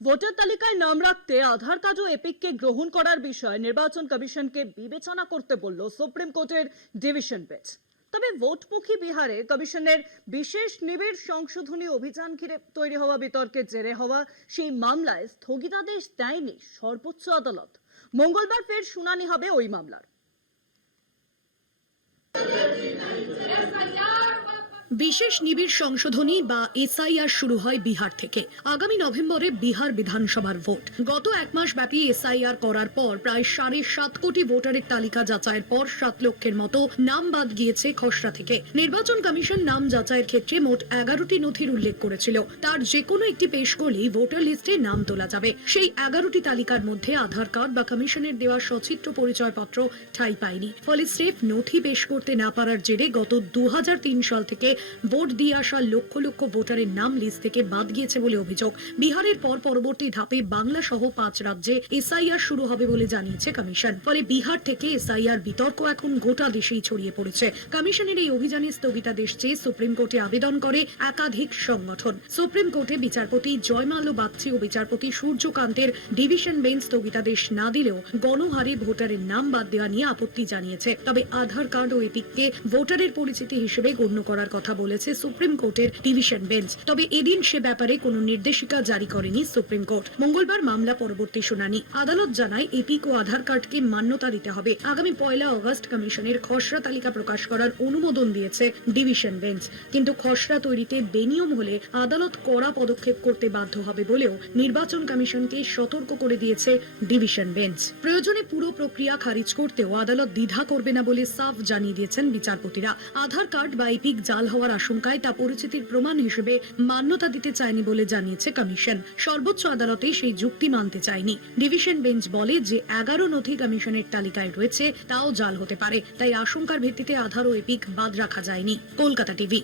Voter তালিকায় নাম রাখতে আধার কার্ড ও এপিককে গ্রহণ করার বিষয়ে নির্বাচন কমিশনকে বিবেচনা করতে বলল সুপ্রিম কোর্টের ডিভিশন বেঞ্চ। তবে ভোটমুখী বিহারে কমিশনের বিশেষ নিবিড় সংশোধনী অভিযান ঘিরে তৈরি হওয়া বিতর্কের জেরে হওয়া সেই মামলায় স্থগিতাদেশ দেয়নি সর্বোচ্চ আদালত। মঙ্গলবার ফের শুনানি হবে ওই মামলার। বিশেষ নিবিড় সংশোধনী বা এসআইআর শুরু হয় বিহার থেকে। আগামী নভেম্বরে বিহার বিধানসভার ভোট। গত এক মাস ব্যাপী এসআইআর করার পর প্রায় সাড়ে সাত কোটি ভোটারের তালিকা যাচাইয়ের পর সাত লক্ষের মতো নাম বাদ গিয়েছে খসড়া থেকে। নির্বাচন কমিশন নাম যাচাইয়ের ক্ষেত্রে মোট এগারোটি নথির উল্লেখ করেছিল। তার যে কোনো একটি পেশ করলেই ভোটার লিস্টে নাম তোলা যাবে। সেই এগারোটি তালিকার মধ্যে আধার কার্ড বা কমিশনের দেওয়া সচিত্র পরিচয়পত্র ঠাই পায়নি। ফলে স্রেফ নথি পেশ করতে না পারার জেরে গত দু হাজার তিন সাল থেকে ভোট দিয়ে আসা লক্ষ লক্ষ ভোটারের নাম লিস্ট থেকে বাদ গিয়েছে বলে অভিযোগ। বিহারের পর পরবর্তী ধাপে বাংলা সহ পাঁচ রাজ্যে এসআইআর শুরু হবে বলে জানিয়েছে কমিশন। ফলে বিহার থেকে এসআইআর বিতর্ক এখন গোটা দেশেই ছড়িয়ে পড়েছে। কমিশনের এই অভিযানে স্থগিতাদেশ চেয়ে সুপ্রিম কোর্টে আবেদন করে একাধিক সংগঠন। সুপ্রিম কোর্টে বিচারপতি জয়মাল্য বাগচি ও বিচারপতি সূর্যকান্তের ডিভিশন বেঞ্চ স্থগিতাদেশ না দিলেও গণহারে ভোটারের নাম বাদ দেওয়া নিয়ে আপত্তি জানিয়েছে। তবে আধার কার্ড ও এপিককে ভোটারের পরিচিতি হিসেবে গণ্য করার কথা বলেছে সুপ্রিম কোর্টের ডিভিশন বেঞ্চ। তবে এদিন সে ব্যাপারে কোনো নির্দেশিকা জারি করেনি সুপ্রিম কোর্ট। মঙ্গলবার মামলা পরবর্তী শুনানি। আদালত জানায়, এপিক ও আধার কার্ডকে মান্যতা দিতে হবে। আগামী পয়লা অগস্ট কমিশনের খসড়া তালিকা প্রকাশ করার অনুমোদন দিয়েছে ডিভিশন বেঞ্চ। কিন্তু খসড়া তৈরিতে বেনিয়ম হলে আদালত কড়া পদক্ষেপ করতে বাধ্য হবে বলেও নির্বাচন কমিশনকে সতর্ক করে দিয়েছে ডিভিশন বেঞ্চ। প্রয়োজনে পুরো প্রক্রিয়া খারিজ করতেও আদালত দ্বিধা করবে না বলে সাফ জানিয়ে দিয়েছেন বিচারপতিরা। আধার কার্ড বা এপিক জাল হওয়ার আশঙ্কায় তা পরিচিতির প্রমাণ হিসেবে মান্যতা দিতে চায়নি বলে জানিয়েছে কমিশন। সর্বোচ্চ আদালতে সেই যুক্তি মানতে চায়নি। ডিভিশন বেঞ্চ বলে যে এগারো নথি কমিশনের তালিকায় রয়েছে, তাও জাল হতে পারে। তাই আশঙ্কার ভিত্তিতে আধার ও এপিক বাদ রাখা যায়নি। কলকাতা টিভি